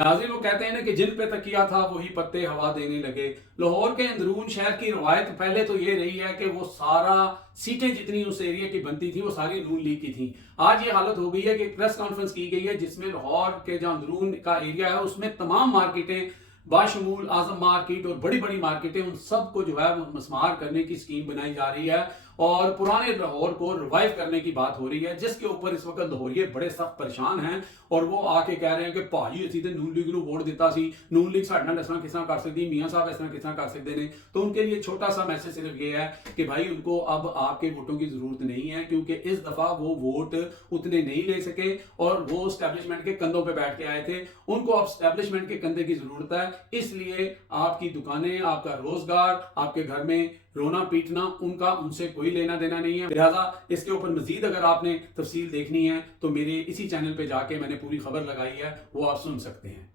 नाज़रीन, वो कहते हैं ना कि जिन पे तकिया था वही पत्ते हवा देने लगे। लाहौर के अंदरून शहर की रवायत पहले तो ये रही है कि वो सारा सीटें जितनी उस एरिया की बनती थी वो सारी नून लीग की थी। आज ये हालत हो गई है कि प्रेस कॉन्फ्रेंस की गई है जिसमें लाहौर के जो अंदरून का एरिया है उसमें तमाम मार्केटें बाशमूल आजम मार्केट और बड़ी बड़ी मार्केटें उन सब को जो है वो मस्मार करने की स्कीम बनाई जा रही है और पुराने लाहौर को रिवाइव करने की बात हो रही है, जिसके ऊपर इस वक्त लाहौरिये बड़े सख्त परेशान हैं और वो आके कह रहे हैं कि भाजी असीं ते नून लीग नूं वोट दिता सी, नून लीग साडे नाल इस तरह किस तरह कर सकती, मियाँ साहब इस तरह किस तरह कर सकते हैं। तो उनके लिए छोटा सा मैसेज सिर्फ ये है कि भाई उनको अब आपके वोटों की जरूरत नहीं है, क्योंकि इस दफा वो वोट उतने नहीं ले सके और वो स्टैब्लिशमेंट के कंधों पे बैठ के आए थे। उनको अब स्टैब्लिशमेंट के कंधे की जरूरत है, इसलिए आपकी दुकानें, आपका रोजगार, आपके घर में रोना पीटना, उनका उनसे कोई लेना देना नहीं है। लिहाजा इसके ऊपर मजीद अगर आपने तफसील देखनी है तो मेरे इसी चैनल पे जाके मैंने पूरी खबर लगाई है, वो आप सुन सकते हैं।